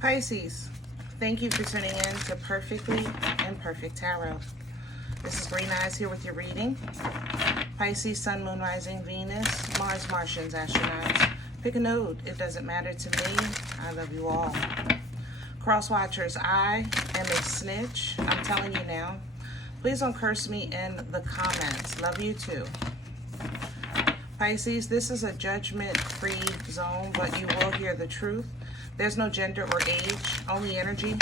Pisces, thank you for tuning in to Perfectly Imperfect Tarot. This is Green Eyes here with your reading. Pisces, Sun, Moon, Rising, Venus, Mars, Martians, astronauts. Pick a node. It doesn't matter to me. I love you all. Cross watchers, I am a snitch. I'm telling you now. Please don't curse me in the comments. Love you too. Pisces, this is a judgment-free zone, but you will hear the truth. There's no gender or age, only energy.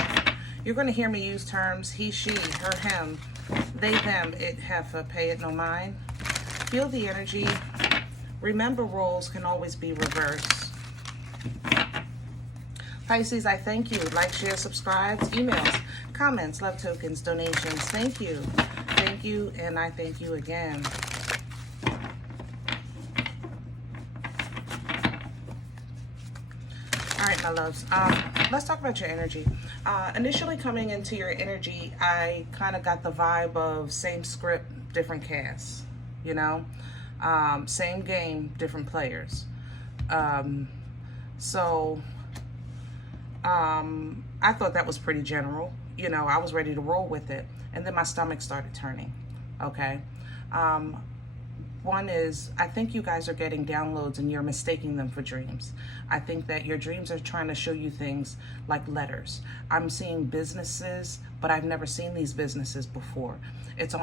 You're going to hear me use terms he, she, her, him, they, them, it, heifer, pay it no mind. Feel the energy. Remember, roles can always be reversed. Pisces, I thank you. Like, share, subscribe, emails, comments, love tokens, donations. Thank you. Thank you, and I thank you again. All right, my loves, let's talk about your energy. Initially coming into your energy, I kind of got the vibe of same script, different cast, you know? Same game, different players. I thought that was pretty general. You know, I was ready to roll with it. And then my stomach started turning, okay? One is, I think you guys are getting downloads and you're mistaking them for dreams. I think that your dreams are trying to show you things like letters. I'm seeing businesses, but I've never seen these businesses before. It's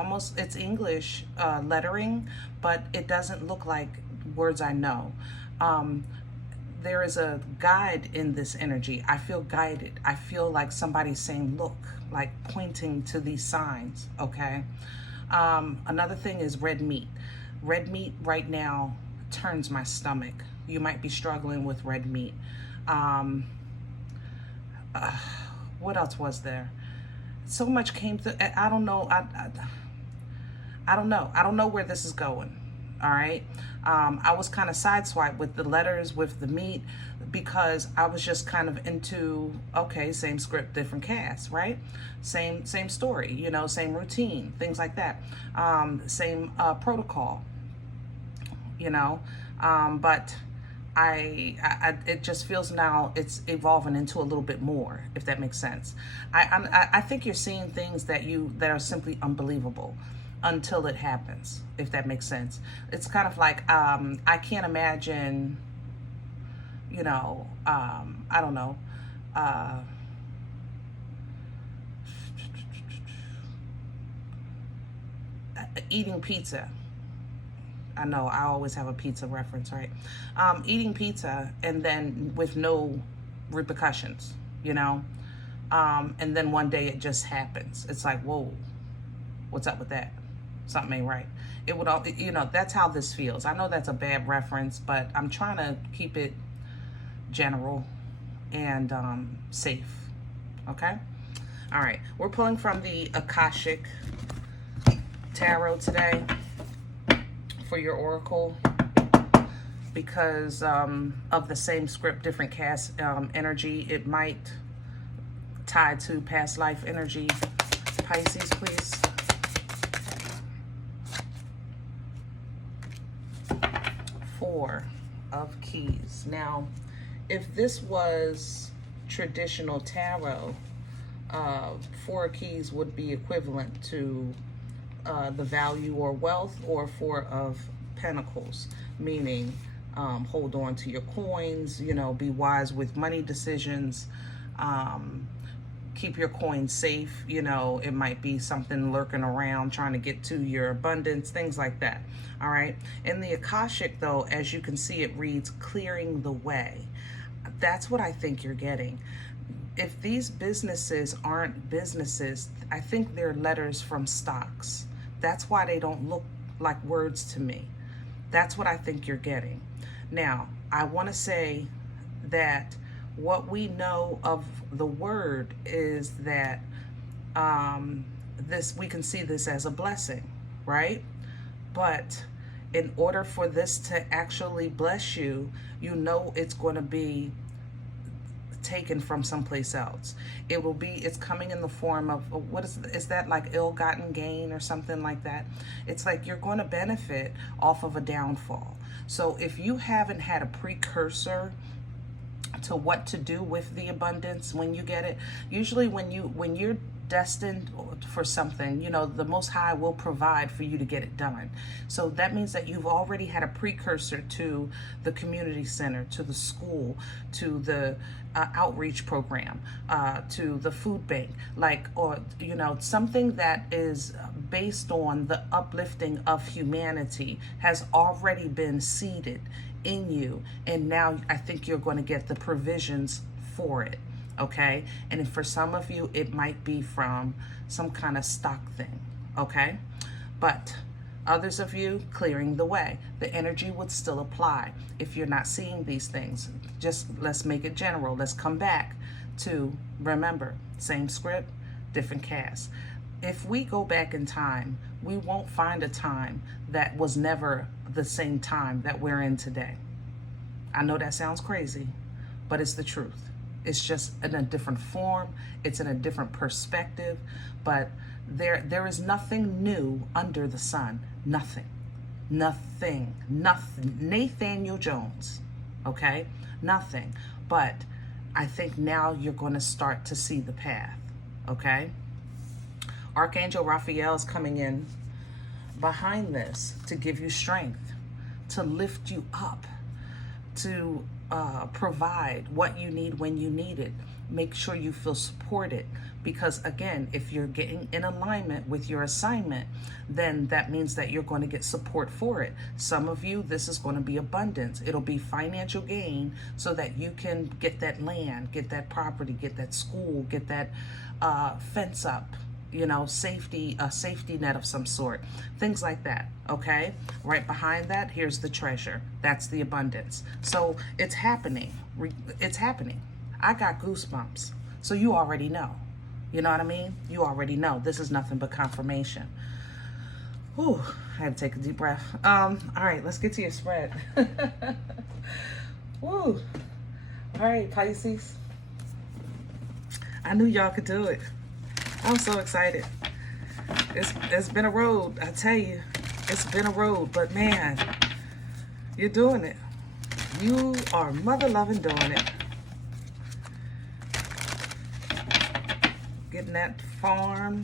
English lettering, but it doesn't look like words I know. There is a guide in this energy. I feel guided. I feel like somebody's saying, look, like pointing to these signs, okay? Another thing is red meat. Red meat right now turns my stomach. You might be struggling with red meat. What else was there? So much came through. I don't know. I don't know. I don't know where this is going. All right. I was kind of sideswiped with the letters, with the meat, because I was just kind of into, okay, same script, different cast, right? Same story, you know, same routine, things like that. Same protocol, you know, but it just feels now it's evolving into a little bit more, if that makes sense. I think you're seeing things that are simply unbelievable until it happens, if that makes sense. It's kind of like, I can't imagine, you know, I don't know, eating pizza. I know I always have a pizza reference, right? Eating pizza and then with no repercussions, you know? And then one day it just happens. It's like, whoa, what's up with that? Something ain't right. It would all, you know, that's how this feels. I know that's a bad reference, but I'm trying to keep it general and safe, okay? All right, we're pulling from the Akashic Tarot today for your oracle because of the same script, different cast energy. It might tie to past life energy. Pisces, please. Four of Keys. Now, if this was traditional tarot, Four of Keys would be equivalent to the value or wealth, or Four of Pentacles, meaning hold on to your coins, you know, be wise with money decisions, keep your coins safe, you know, it might be something lurking around trying to get to your abundance, things like that. All right. In the Akashic, though, as you can see, it reads clearing the way. That's what I think you're getting. If these businesses aren't businesses, I think they're letters from stocks. That's why they don't look like words to me. That's what I think you're getting. Now, I want to say that what we know of the word is that we can see this as a blessing, right? But in order for this to actually bless you, you know it's going to be taken from someplace else. It's coming in the form of, what is that, like ill-gotten gain or something like that? It's like you're going to benefit off of a downfall. So if you haven't had a precursor to what to do with the abundance when you get it. Usually when you're destined for something, you know, the Most High will provide for you to get it done. So that means that you've already had a precursor to the community center, to the school, to the outreach program, to the food bank, like, or, you know, something that is based on the uplifting of humanity has already been seeded in you. And now I think you're going to get the provisions for it. Okay, and for some of you, it might be from some kind of stock thing, okay? But others of you, clearing the way. The energy would still apply if you're not seeing these things. Just let's make it general. Let's come back to, remember, same script, different cast. If we go back in time, we won't find a time that was never the same time that we're in today. I know that sounds crazy, but it's the truth. It's just in a different form. It's in a different perspective, but there is nothing new under the sun. Nothing. Nathaniel Jones, okay? Nothing. But I think now you're going to start to see the path, okay? Archangel Raphael is coming in behind this to give you strength, to lift you up, to provide what you need when you need it. Make sure you feel supported, because again, if you're getting in alignment with your assignment, then that means that you're going to get support for it. Some of you, this is going to be abundance. It'll be financial gain so that you can get that land, get that property, get that school, get that fence up, you know, safety, a safety net of some sort, things like that, okay? Right behind that, here's the treasure. That's the abundance. So it's happening. It's happening. I got goosebumps. So you already know. You know what I mean? You already know. This is nothing but confirmation. Whew, I had to take a deep breath. All right, let's get to your spread. Woo. All right, Pisces. I knew y'all could do it. I'm so excited. It's been a road, I tell you. It's been a road, but man, you're doing it. You are mother-loving doing it. Getting that farm.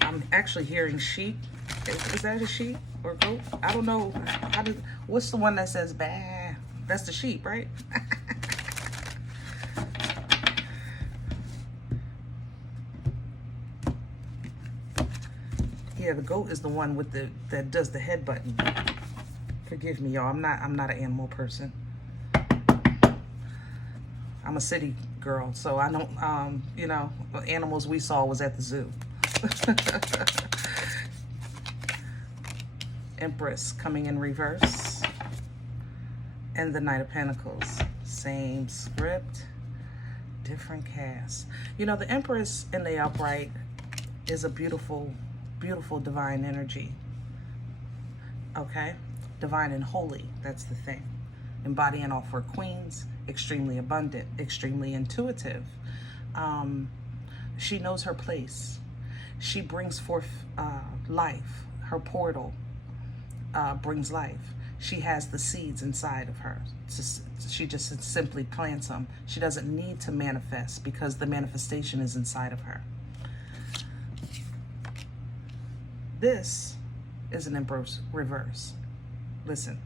I'm actually hearing sheep. Is that a sheep or goat? I don't know. What's the one that says bah? That's the sheep, right? Yeah, the goat is the one with that does the head button. Forgive me, y'all. I'm not an animal person. I'm a city girl, so I don't. You know, animals we saw was at the zoo. Empress coming in reverse, and the Knight of Pentacles. Same script, different cast. You know, the Empress in the upright is a beautiful, beautiful divine energy. Okay, divine and holy. That's the thing. Embodying all four queens. Extremely abundant, extremely intuitive. She knows her place. She brings forth life. Her portal brings life. She has the seeds inside of her. She just simply plants them. She doesn't need to manifest because the manifestation is inside of her. This is an Empress reverse. Listen.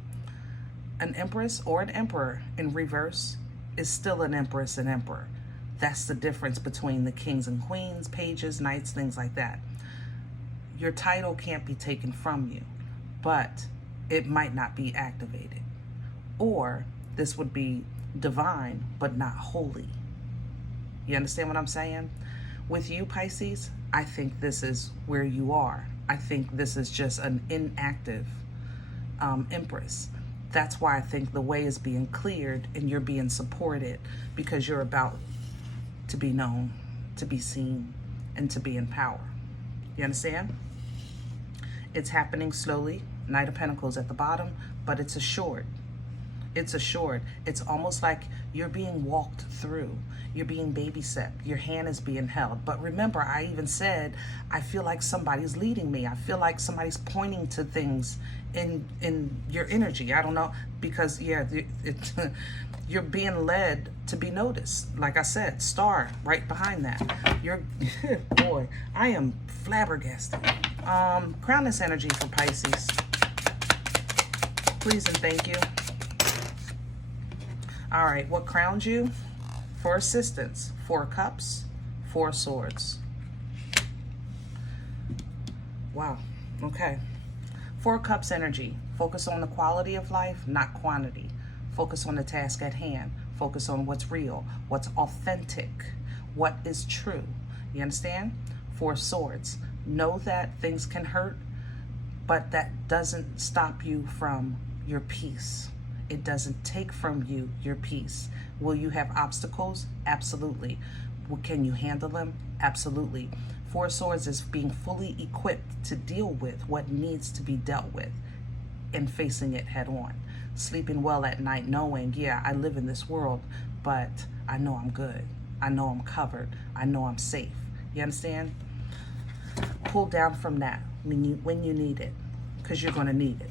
An Empress or an Emperor in reverse is still an Empress and Emperor. That's the difference between the kings and queens, pages, knights, things like that. Your title can't be taken from you, but it might not be activated. Or this would be divine, but not holy. You understand what I'm saying? With you, Pisces, I think this is where you are. I think this is just an inactive Empress. That's why I think the way is being cleared and you're being supported, because you're about to be known, to be seen, and to be in power. You understand? It's happening slowly. Knight of Pentacles at the bottom, but it's assured. It's assured. It's almost like you're being walked through. You're being babysat. Your hand is being held. But remember, I even said, I feel like somebody's leading me. I feel like somebody's pointing to things in your energy. I don't know, because yeah, You're being led to be noticed. Like I said, star right behind that. You're, boy, I am flabbergasted. Crownless energy for Pisces. Please and thank you. All right, what crowns you? For assistance, 4 cups, 4 swords. Wow, okay. 4 cups energy. Focus on the quality of life, not quantity. Focus on the task at hand. Focus on what's real, what's authentic, what is true. You understand? 4 swords. Know that things can hurt, but that doesn't stop you from your peace. It doesn't take from you your peace. Will you have obstacles? Absolutely. Can you handle them? Absolutely. 4 swords is being fully equipped to deal with what needs to be dealt with and facing it head on. Sleeping well at night knowing, yeah, I live in this world, but I know I'm good. I know I'm covered. I know I'm safe. You understand? Pull down from that when you need it, because you're going to need it.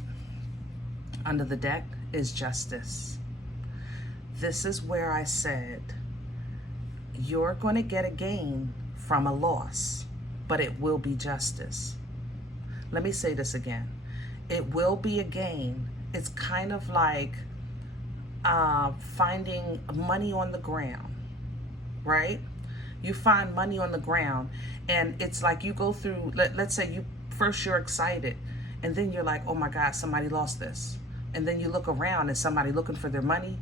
Under the deck is justice. This is where I said you're going to get a gain from a loss, but it will be justice. Let me say this again. It will be a gain. It's kind of like finding money on the ground, right? You find money on the ground, and it's like you go through, let's say you're excited, and then you're like, oh my God, somebody lost this. And then you look around and somebody looking for their money,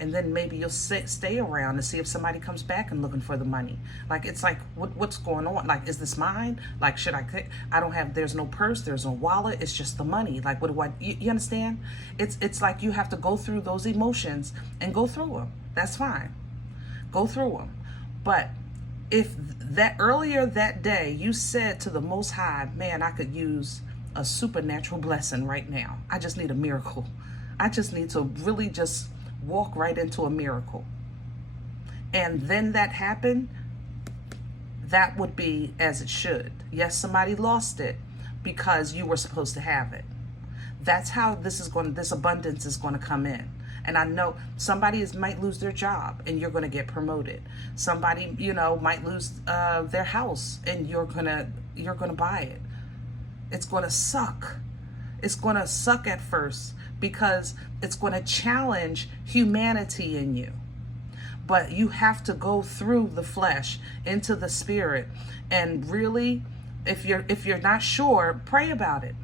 and then maybe you'll stay around to see if somebody comes back and looking for the money. Like, it's like, what's going on? Like, is this mine? Like, should I don't have, there's no purse, there's no wallet, it's just the money. Like, what do you understand? It's like you have to go through those emotions and go through them. That's fine. Go through them. But if that earlier that day you said to the Most High, man, I could use a supernatural blessing right now. I just need a miracle. I just need to really just walk right into a miracle. And then that happened, that would be as it should. Yes, somebody lost it because you were supposed to have it. That's how this abundance is going to come in. And I know somebody might lose their job and you're going to get promoted. Somebody, might lose their house and you're going to buy it. It's going to suck. It's going to suck at first because it's going to challenge humanity in you. But you have to go through the flesh into the spirit. And really, if you're not sure, pray about it.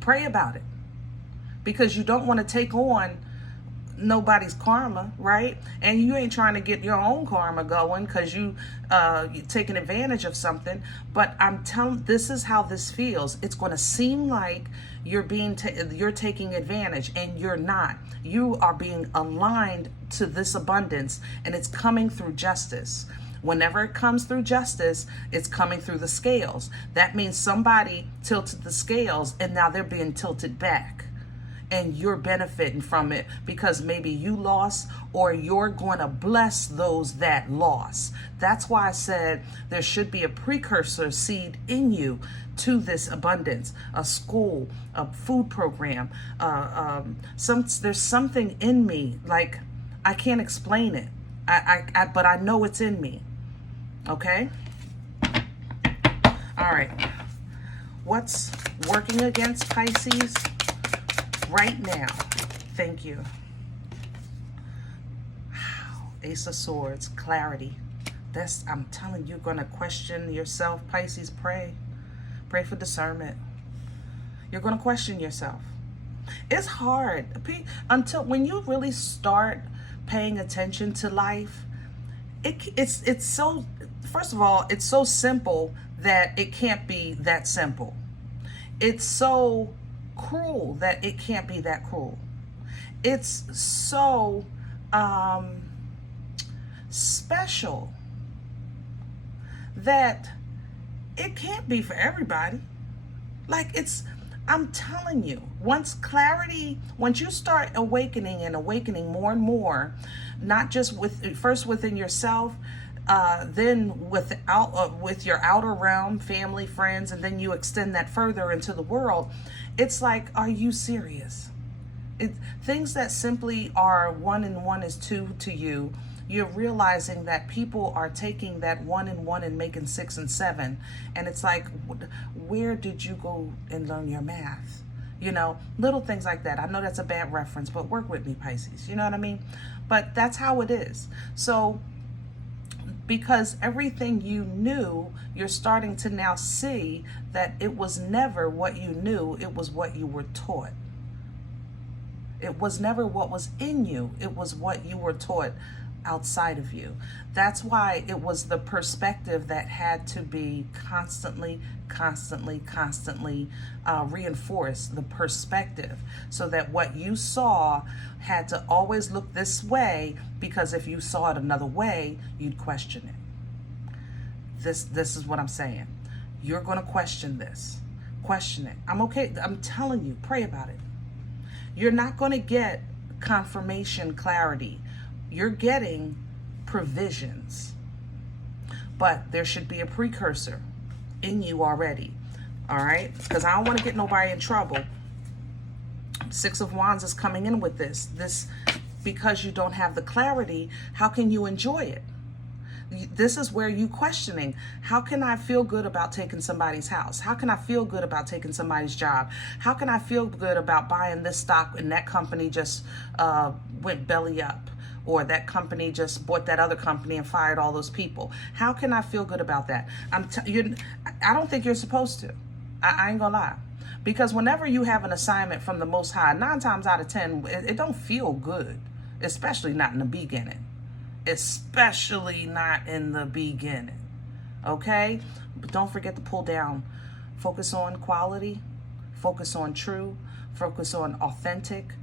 Pray about it. Because you don't want to take on nobody's karma, right? And you ain't trying to get your own karma going because you're taking advantage of something. But I'm telling, this is how this feels. It's going to seem like you're taking advantage, and you're not. You are being aligned to this abundance, and it's coming through justice. Whenever it comes through justice, it's coming through the scales. That means somebody tilted the scales and now they're being tilted back. And you're benefiting from it because maybe you lost, or you're going to bless those that lost. That's why I said there should be a precursor seed in you to this abundance, a school, a food program. There's something in me, like I can't explain it. But I know it's in me. Okay? All right. What's working against Pisces right now? Thank you. Ace of Swords, clarity. I'm telling you, you're going to question yourself. Pisces, pray. Pray for discernment. You're going to question yourself. It's hard until when you really start paying attention to life. It's so, first of all, it's so simple that it can't be that simple. It's so cruel that it can't be that cruel. It's so special that it can't be for everybody. Like, I'm telling you, once you start awakening more and more, not just first within yourself, then with your outer realm, family, friends, and then you extend that further into the world, it's like, are you serious? Things that simply are 1 and 1 is 2 to you, you're realizing that people are taking that 1 and 1 and making 6 and 7. And it's like, where did you go and learn your math? You know, little things like that. I know that's a bad reference, but work with me, Pisces. You know what I mean? But that's how it is. So, because everything you knew, you're starting to now see that it was never what you knew, it was what you were taught. It was never what was in you, it was what you were taught outside of you. That's why it was the perspective that had to be constantly reinforced, the perspective, so that what you saw had to always look this way, because if you saw it another way, you'd question it. This is what I'm saying. You're going to question this. Question it. I'm okay. I'm telling you, pray about it. You're not going to get confirmation, clarity. You're getting provisions. But there should be a precursor in you already. All right? Because I don't want to get nobody in trouble. 6 of Wands is coming in with this. Because you don't have the clarity, how can you enjoy it? This is where you questioning, how can I feel good about taking somebody's house? How can I feel good about taking somebody's job? How can I feel good about buying this stock and that company just went belly up? Or that company just bought that other company and fired all those people. How can I feel good about that? I don't think you're supposed to. I ain't gonna lie. Because whenever you have an assignment from the Most High, 9 times out of 10, it don't feel good. Especially not in the beginning. Especially not in the beginning. Okay? But don't forget to pull down. Focus on quality. Focus on true. Focus on authentic.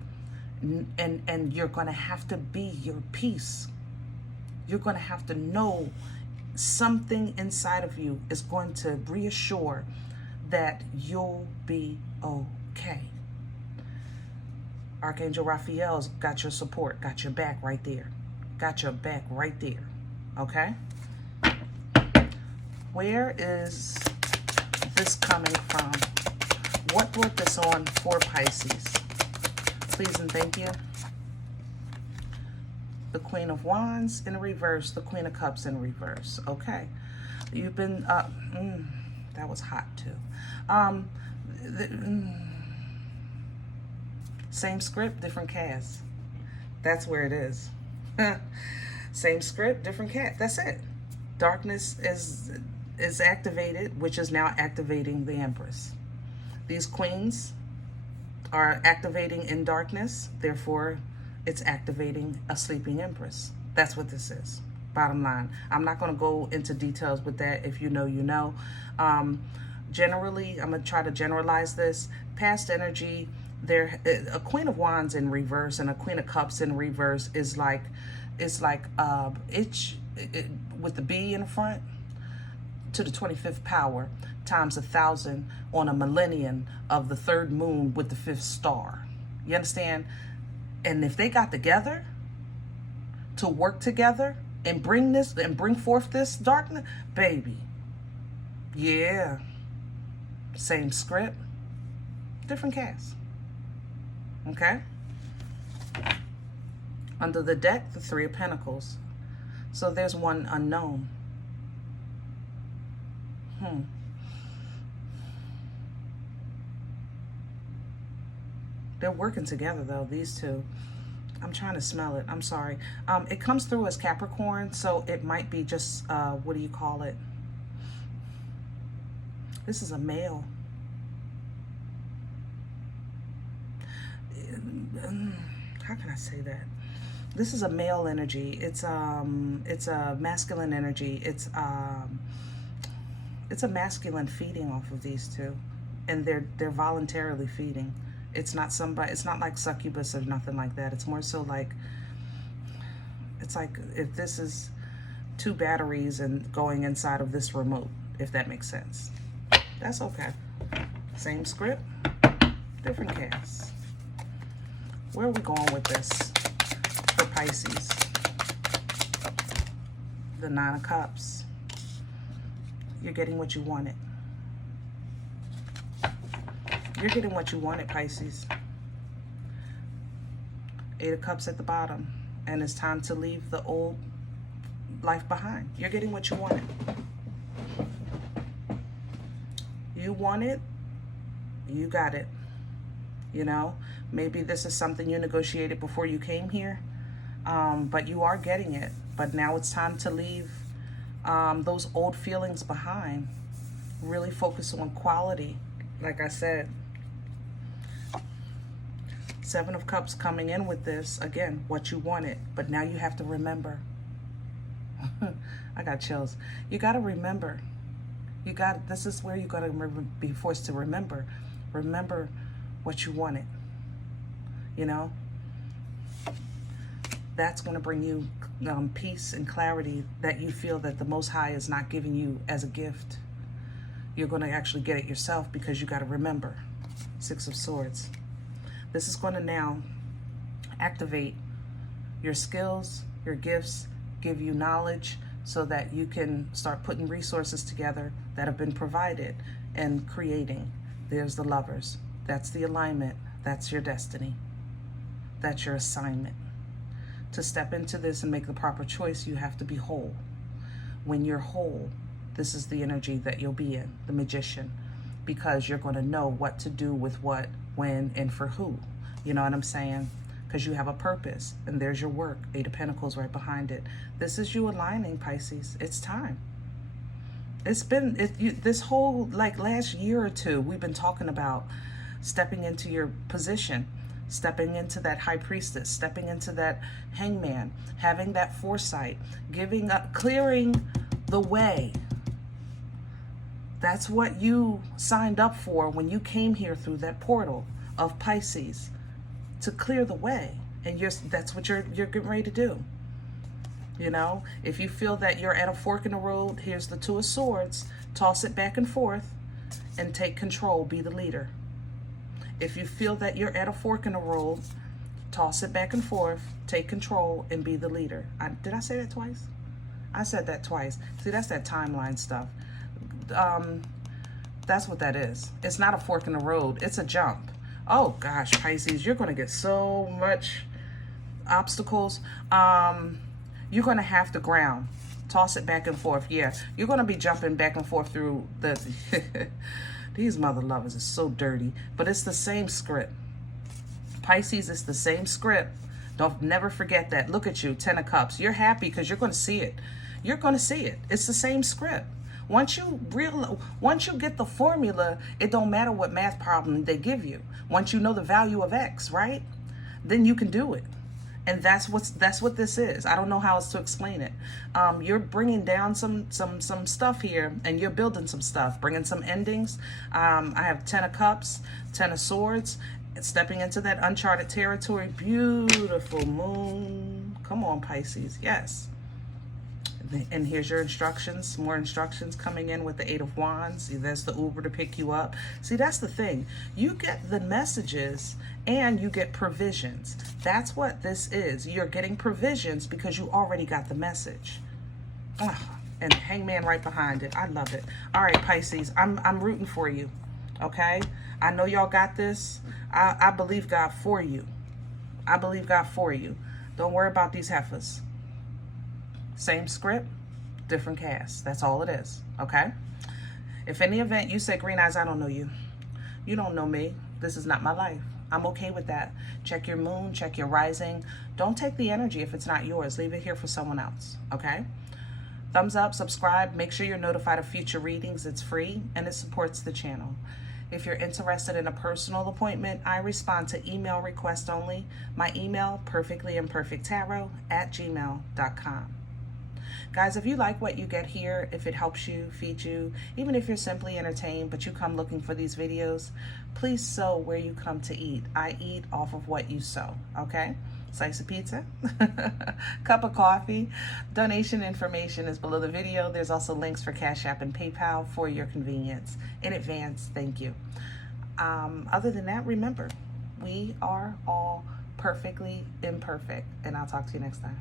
And you're going to have to be your peace. You're going to have to know something inside of you is going to reassure that you'll be okay. Archangel Raphael's got your support, got your back right there. Got your back right there. Okay? Where is this coming from? What brought this on for Pisces? Please and thank you. The Queen of Wands in reverse, the Queen of Cups in reverse. Okay. You've been, that was hot too. Same script, different cast. That's where it is. Same script, different cat. That's it. Darkness is activated, which is now activating the Empress. These queens are activating in darkness, therefore it's activating a sleeping Empress. That's what this is. Bottom line. I'm not going to go into details with that. If you know, you know. Generally, I'm going to try to generalize this. Past energy, a Queen of Wands in reverse and a Queen of Cups in reverse is like with the B in front, to the 25th power times 1,000 on a millennium of the 3rd moon with the 5th star. You understand? And if they got together to work together and bring forth this darkness, baby, yeah, same script, different cast. Okay? Under the deck, the 3 of Pentacles. So there's one unknown. They're working together, though, these two. I'm trying to smell it. I'm sorry. It comes through as Capricorn, so it might be just, what do you call it? This is a male. How can I say that? This is a male energy. It's a masculine energy. It's a masculine feeding off of these two, and they're voluntarily feeding. It's not somebody. It's not like succubus or nothing like that. It's more so like, it's like if this is 2 batteries and going inside of this remote, if that makes sense. That's okay. Same script, different cast. Where are we going with this for Pisces? The 9 of Cups. You're getting what you wanted. You're getting what you wanted, Pisces. Eight of Cups at the bottom. And it's time to leave the old life behind. You're getting what you wanted. You want it, you got it. You know, maybe this is something you negotiated before you came here, but you are getting it. But now it's time to leave those old feelings behind. Really focus on quality, like I said. Seven of Cups coming in with this, again, what you wanted. But now you have to remember. I got chills. You got to remember. This is where you got to be forced to remember. Remember what you wanted. You know? That's going to bring you peace and clarity that you feel that the Most High is not giving you as a gift. You're going to actually get it yourself because you got to remember. Six of Swords. This is going to now activate your skills, your gifts, give you knowledge so that you can start putting resources together that have been provided and creating. There's the Lovers. That's the alignment. That's your destiny. That's your assignment. To step into this and make the proper choice, you have to be whole. When you're whole, this is the energy that you'll be in, the Magician, because you're going to know what to do with what, when, and for who. You know what I'm saying? Because you have a purpose, and there's your work. Eight of Pentacles right behind it. This is you aligning, Pisces. It's time. It's been, this whole, like, last year or two, we've been talking about stepping into your position, stepping into that High Priestess, stepping into that Hangman, having that foresight, giving up, clearing the way. That's what you signed up for when you came here through that portal of Pisces, to clear the way. And that's what you're getting ready to do. You know, if you feel that you're at a fork in the road, here's the Two of Swords. Toss it back and forth and take control. Be the leader. If you feel that you're at a fork in the road, toss it back and forth, take control, and be the leader. Did I say that twice? I said that twice. See, that's that timeline stuff. That's what that is. It's not a fork in the road. It's a jump. Oh, gosh, Pisces, you're going to get so much obstacles. You're going to have to ground. Toss it back and forth. Yeah, you're going to be jumping back and forth through the... These mother lovers are so dirty. But it's the same script. Pisces, it's the same script. Never forget that. Look at you, Ten of Cups. You're happy because you're going to see it. You're going to see it. It's the same script. Once you get the formula, it don't matter what math problem they give you. Once you know the value of X, right? Then you can do it. And that's what this is. I don't know how else to explain it. You're bringing down some stuff here, and you're building some stuff, bringing some endings. I have Ten of Cups, Ten of Swords, stepping into that uncharted territory. Beautiful moon. Come on, Pisces. Yes. And here's your instructions, more instructions coming in with the Eight of Wands. See, there's the Uber to pick you up. See, that's the thing. You get the messages and you get provisions. That's what this is. You're getting provisions because you already got the message. And Hangman right behind it. I love it. All right, Pisces, I'm rooting for you, okay? I know y'all got this. I believe God for you. I believe God for you. Don't worry about these heifers. Same script, different cast. That's all it is, okay? If any event you say, Green Eyes, I don't know you. You don't know me. This is not my life. I'm okay with that. Check your moon, check your rising. Don't take the energy if it's not yours. Leave it here for someone else, okay? Thumbs up, subscribe. Make sure you're notified of future readings. It's free and it supports the channel. If you're interested in a personal appointment, I respond to email requests only. My email, perfectlyimperfecttarot@gmail.com. Guys, if you like what you get here, if it helps you, feeds you, even if you're simply entertained, but you come looking for these videos, please sow where you come to eat. I eat off of what you sow, okay? Slice of pizza, cup of coffee. Donation information is below the video. There's also links for Cash App and PayPal for your convenience. In advance, thank you. Other than that, remember, we are all perfectly imperfect, and I'll talk to you next time.